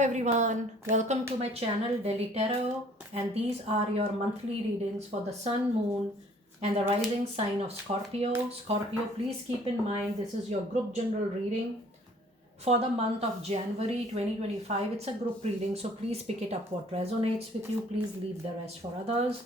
Everyone, welcome to my channel Delhi Tarot, and these are your monthly readings for the sun, moon, and the rising sign of Scorpio. Scorpio, please keep in mind this is your group general reading for the month of January 2025. It's a group reading, so please pick it up what resonates with you. Please leave the rest for others.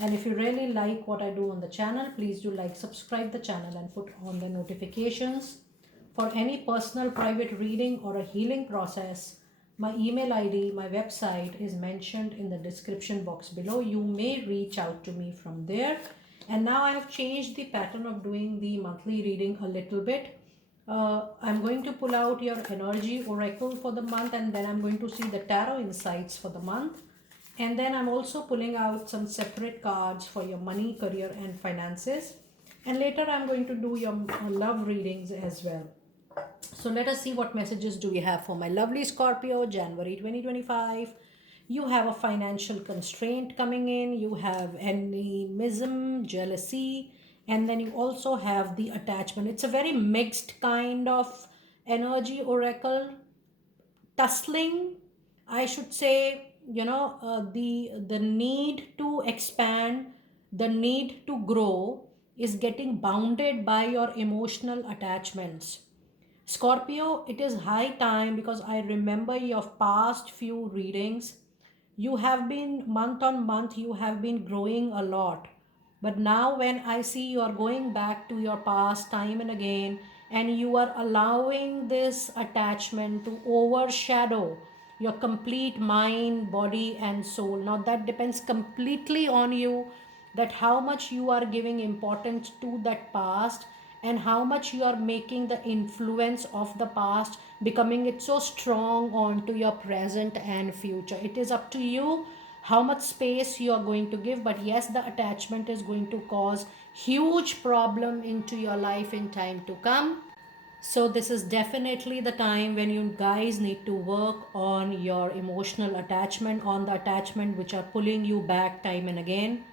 And if you really like what I do on the channel, please do like, subscribe the channel, and put on the notifications. For any personal private reading or a healing process, my email ID, my website is mentioned in the description box below. You may reach out to me from there. And now I have changed the pattern of doing the monthly reading a little bit. I'm going to pull out your energy oracle for the month, and then I'm going to see the tarot insights for the month. And then I'm also pulling out some separate cards for your money, career, and finances. And later I'm going to do your love readings as well. So let us see what messages do we have for my lovely Scorpio, January 2025. You have a financial constraint coming in, you have animism, jealousy, and then you also have the attachment. It's a very mixed kind of energy oracle, tussling, I should say. The need to expand, the need to grow is getting bounded by your emotional attachments. Scorpio, it is high time, because I remember your past few readings. You have been, month on month, you have been growing a lot. But now, when I see you are going back to your past time and again, and you are allowing this attachment to overshadow your complete mind, body, and soul. Now, that depends completely on you, that how much you are giving importance to that past, and how much you are making the influence of the past becoming it so strong onto your present and future. It is up to you how much space you are going to give. But yes, the attachment is going to cause huge problem into your life in time to come. So this is definitely the time when you guys need to work on your emotional attachment, on the attachment which are pulling you back time and again.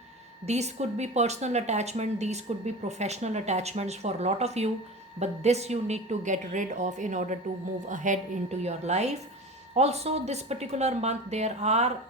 These could be personal attachment, these could be professional attachments for a lot of you, but this you need to get rid of in order to move ahead into your life. Also, this particular month there are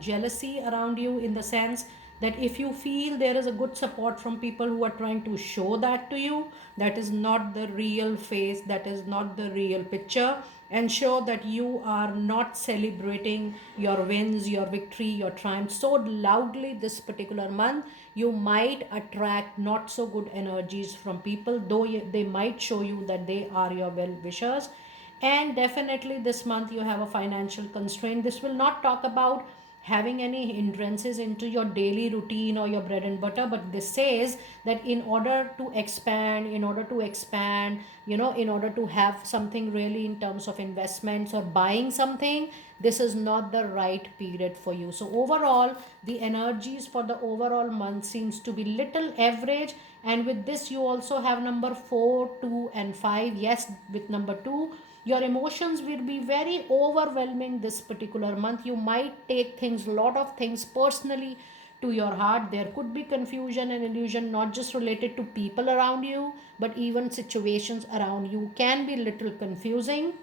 jealousy around you, in the sense that if you feel there is a good support from people who are trying to show that to you, that is not the real face, that is not the real picture. Ensure that you are not celebrating your wins, your victory, your triumph so loudly this particular month. You might attract not so good energies from people, though they might show you that they are your well wishers. And definitely this month you have a financial constraint. This will not talk about having any hindrances into your daily routine or your bread and butter, but this says that in order to expand, in order to have something really in terms of investments or buying something, this is not the right period for you. So overall, the energies for the overall month seems to be little average. And with this, you also have number 4, 2, and 5. Yes, with number 2, your emotions will be very overwhelming this particular month. You might take things, lot of things personally to your heart. There could be confusion and illusion, not just related to people around you, but even situations around you can be little confusing.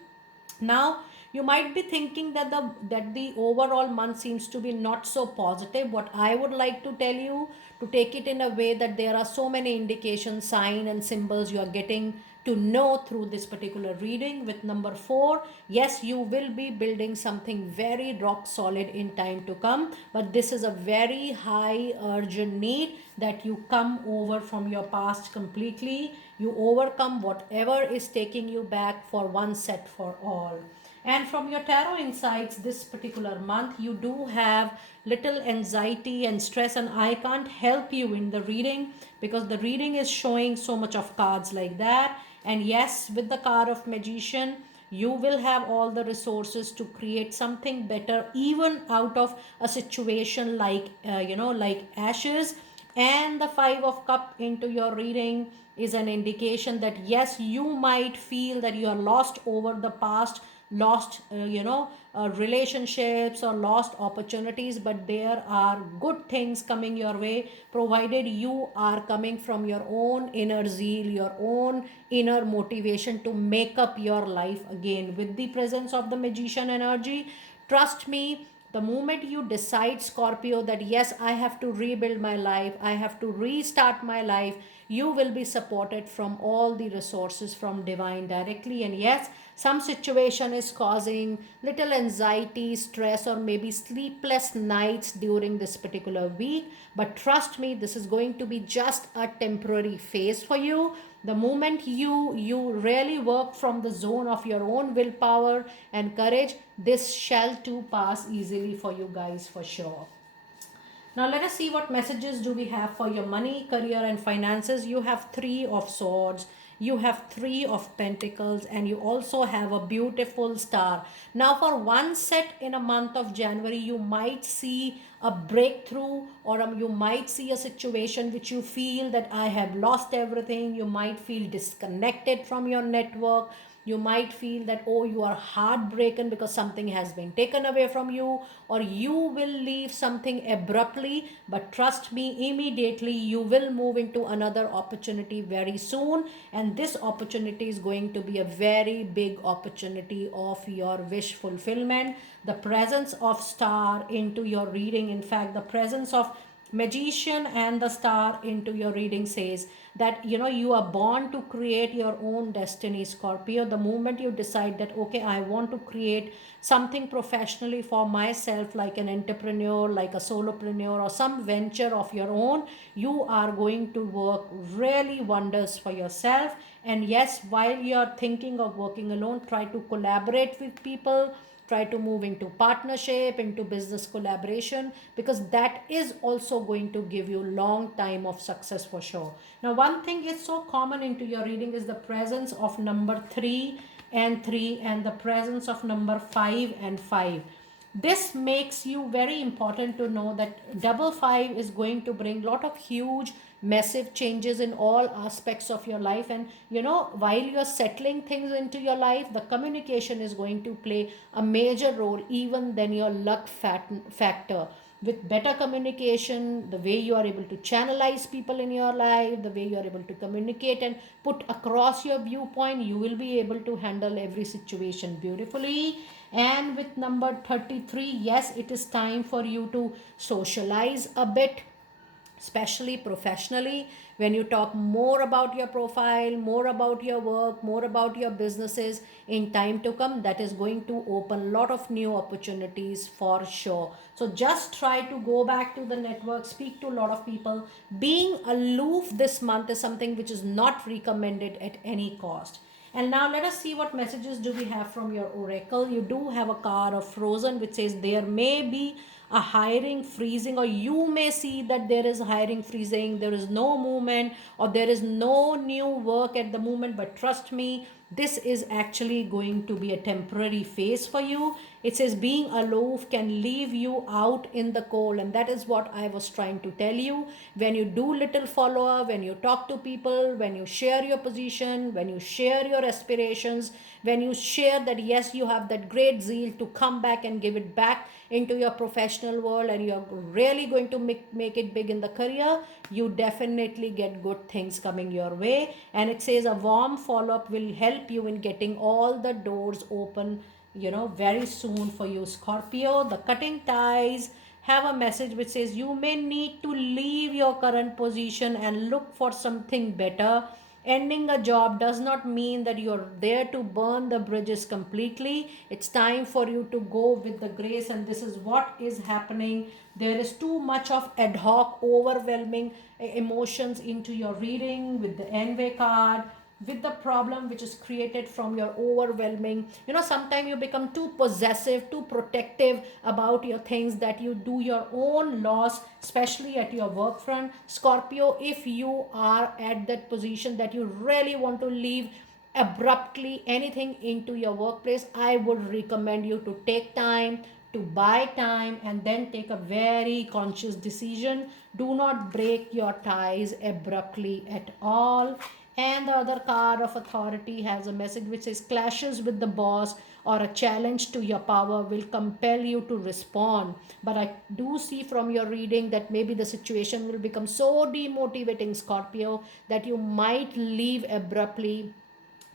Now, you might be thinking that the overall month seems to be not so positive. What I would like to tell you, to take it in a way that there are so many indications, sign, and symbols you are getting to know through this particular reading. With number 4, yes, you will be building something very rock solid in time to come, but this is a very high urgent need that you come over from your past completely. You overcome whatever is taking you back for one set for all. And from your tarot insights this particular month, you do have little anxiety and stress, and I can't help you in the reading because the reading is showing so much of cards like that. And yes, with the card of magician, you will have all the resources to create something better, even out of a situation like ashes. And the 5 of cup into your reading is an indication that yes, you might feel that you are lost over the past, lost relationships or lost opportunities, but there are good things coming your way, provided you are coming from your own inner zeal, your own inner motivation to make up your life again. With the presence of the magician energy, trust me, the moment you decide, Scorpio, that yes, I have to rebuild my life, I have to restart my life, you will be supported from all the resources from divine directly. And yes, some situation is causing little anxiety, stress, or maybe sleepless nights during this particular week, but trust me, this is going to be just a temporary phase for you. The moment you really work from the zone of your own willpower and courage, this shall too pass easily for you guys, for sure. Now let us see what messages do we have for your money, career and finances. You have 3 of swords, you have 3 of pentacles, and you also have a beautiful star. Now for one set in a month of January, you might see a breakthrough, or you might see a situation which you feel that I have lost everything. You might feel disconnected from your network. You might feel that, oh, you are heartbroken because something has been taken away from you, or you will leave something abruptly. But trust me, immediately you will move into another opportunity very soon, and this opportunity is going to be a very big opportunity of your wish fulfillment. The presence of star into your reading, in fact the presence of magician and the star into your reading, says that you are born to create your own destiny, Scorpio. The moment you decide that, okay, I want to create something professionally for myself, like an entrepreneur, like a solopreneur, or some venture of your own, you are going to work really wonders for yourself. And yes, while you're thinking of working alone, try to collaborate with people, try to move into partnership, into business collaboration, because that is also going to give you long time of success for sure. Now one thing is so common into your reading is the presence of number 3 and 3, and the presence of number 5 and 5. This makes you very important to know that double five is going to bring lot of huge massive changes in all aspects of your life. And while you're settling things into your life, the communication is going to play a major role even than your factor. With better communication, the way you are able to channelize people in your life, the way you are able to communicate and put across your viewpoint, you will be able to handle every situation beautifully. And with number 33, yes, it is time for you to socialize a bit, especially professionally. When you talk more about your profile, more about your work, more about your businesses in time to come, that is going to open a lot of new opportunities for sure. So just try to go back to the network, speak to a lot of people. Being aloof this month is something which is not recommended at any cost. And now let us see what messages do we have from your oracle. You do have a card of Frozen, which says there may be a hiring freezing, or you may see that there is hiring freezing, there is no movement, or there is no new work at the moment. But trust me, this is actually going to be a temporary phase for you. It says being aloof can leave you out in the cold, and that is what I was trying to tell you. When you do little follow up, when you talk to people, when you share your position, when you share your aspirations, when you share that yes, you have that great zeal to come back and give it back into your professional world, and you're really going to make it big in the career, you definitely get good things coming your way. And it says a warm follow-up will help you in getting all the doors open very soon for you, Scorpio. The cutting ties have a message which says you may need to leave your current position and look for something better. Ending a job does not mean that you're there to burn the bridges completely. It's time for you to go with the grace, and this is what is happening. There is too much of ad hoc, overwhelming emotions into your reading with the Envy card, with the problem which is created from your overwhelming, sometimes you become too possessive, too protective about your things, that you do your own loss, especially at your work front, Scorpio. If you are at that position that you really want to leave abruptly anything into your workplace, I would recommend you to take time, to buy time, and then take a very conscious decision. Do not break your ties abruptly at all. And the other card of authority has a message which says clashes with the boss or a challenge to your power will compel you to respond. But I do see from your reading that maybe the situation will become so demotivating, Scorpio, that you might leave abruptly.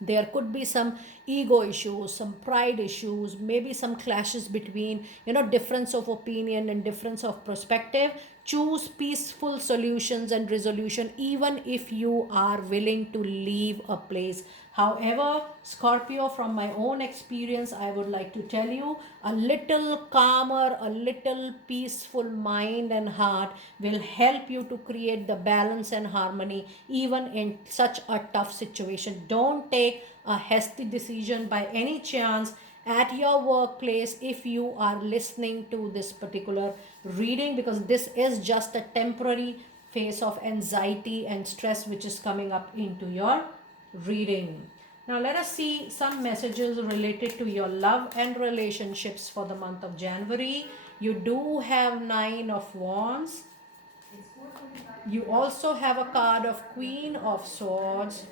There could be some ego issues, some pride issues, maybe some clashes between, difference of opinion and difference of perspective. Choose peaceful solutions and resolution, even if you are willing to leave a place. However, Scorpio, from my own experience, I would like to tell you, a little calmer, a little peaceful mind and heart will help you to create the balance and harmony even in such a tough situation. Don't take a hasty decision by any chance at your workplace if you are listening to this particular reading, because this is just a temporary phase of anxiety and stress which is coming up into your reading. Now let us see some messages related to your love and relationships for the month of January. You do have 9 of Wands. You also have a card of Queen of Swords,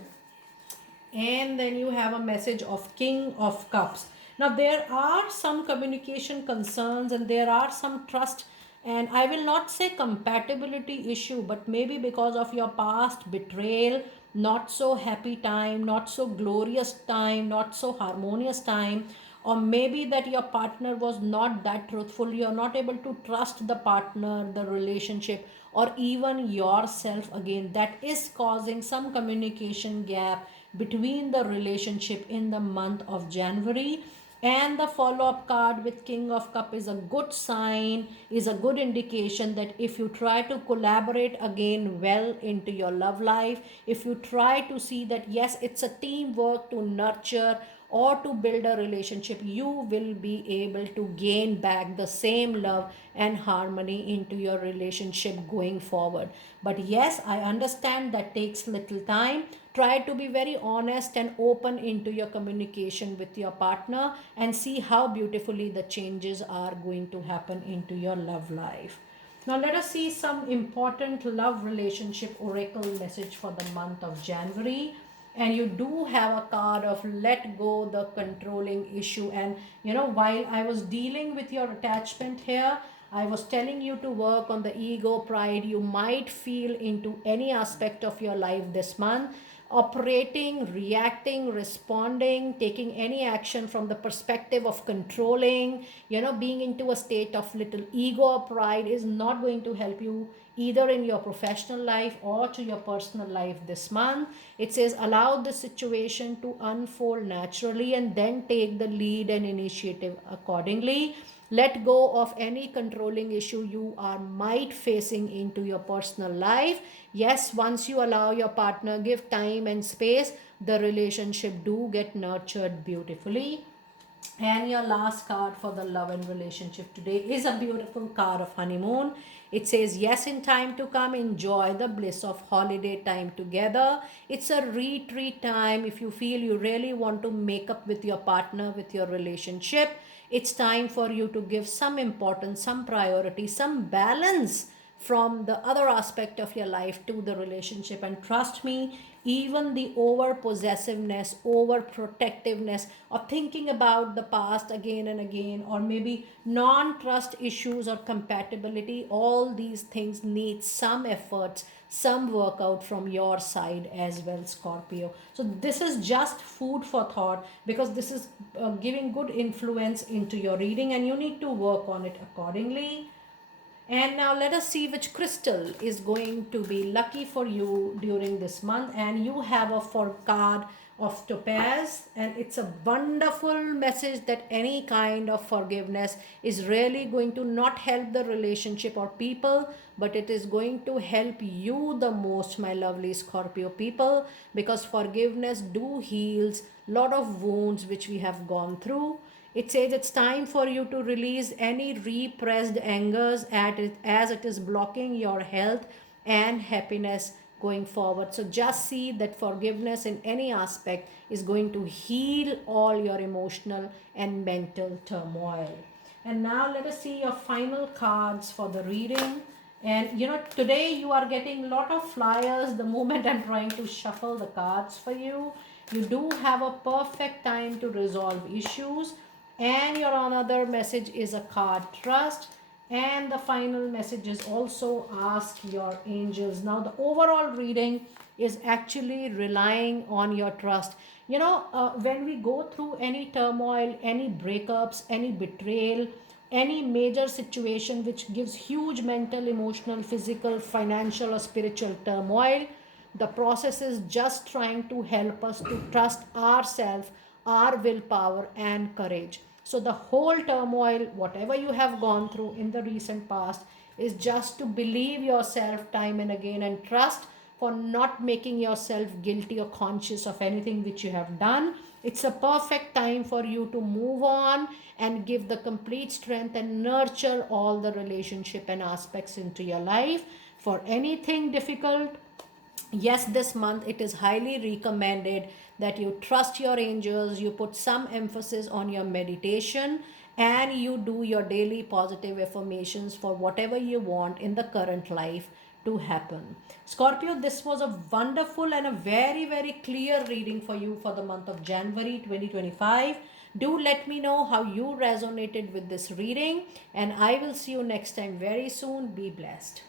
and then you have a message of King of Cups. Now there are some communication concerns and there are some trust, and I will not say compatibility issue, but maybe because of your past betrayal, not so happy time, not so glorious time, not so harmonious time, or maybe that your partner was not that truthful, you are not able to trust the partner, the relationship, or even yourself again. That is causing some communication gap between the relationship in the month of January. And the follow up card with King of Cup is a good sign, is a good indication that if you try to collaborate again well into your love life, if you try to see that yes, it's a teamwork to nurture or to build a relationship, you will be able to gain back the same love and harmony into your relationship going forward. But yes, I understand that takes little time. Try to be very honest and open into your communication with your partner and see how beautifully the changes are going to happen into your love life. Now let us see some important love relationship oracle message for the month of January. And you do have a card of let go the controlling issue. And while I was dealing with your attachment here, I was telling you to work on the ego, pride you might feel into any aspect of your life this month. Operating, reacting, responding, taking any action from the perspective of controlling, being into a state of little ego or pride is not going to help you either in your professional life or to your personal life this month. It says allow the situation to unfold naturally and then take the lead and initiative accordingly. Let go of any controlling issue you are might facing into your personal life. Yes, once you allow your partner, give time and space, the relationship do get nurtured beautifully. And your last card for the love and relationship today is a beautiful card of honeymoon. It says, yes, in time to come, enjoy the bliss of holiday time together. It's a retreat time. If you feel you really want to make up with your partner, with your relationship, it's time for you to give some importance, some priority, some balance from the other aspect of your life to the relationship. And trust me, even the over possessiveness, over protectiveness, or thinking about the past again and again, or maybe non trust issues or compatibility, all these things need some efforts, some workout from your side as well, Scorpio. So this is just food for thought, because this is giving good influence into your reading and you need to work on it accordingly. And now let us see which crystal is going to be lucky for you during this month. And you have a card of topaz, and it's a wonderful message that any kind of forgiveness is really going to not help the relationship or people, but it is going to help you the most, my lovely Scorpio people, because forgiveness do heals lot of wounds which we have gone through. It says it's time for you to release any repressed angers as it is blocking your health and happiness going forward. So just see that forgiveness in any aspect is going to heal all your emotional and mental turmoil. And now let us see your final cards for the reading. And today you are getting a lot of flyers the moment I'm trying to shuffle the cards for you. You do have a perfect time to resolve issues. And your another message is a card, trust. And the final message is also ask your angels. Now the overall reading is actually relying on your trust. When we go through any turmoil, any breakups, any betrayal, any major situation which gives huge mental, emotional, physical, financial, or spiritual turmoil, the process is just trying to help us to trust ourselves, our willpower, and courage. So, the whole turmoil, whatever you have gone through in the recent past, is just to believe yourself time and again and trust for not making yourself guilty or conscious of anything which you have done. It's a perfect time for you to move on and give the complete strength and nurture all the relationship and aspects into your life. For anything difficult, yes, this month it is highly recommended that you trust your angels, you put some emphasis on your meditation, and you do your daily positive affirmations for whatever you want in the current life to happen. Scorpio, this was a wonderful and a very, very clear reading for you for the month of January 2025. Do let me know how you resonated with this reading, and I will see you next time very soon. Be blessed.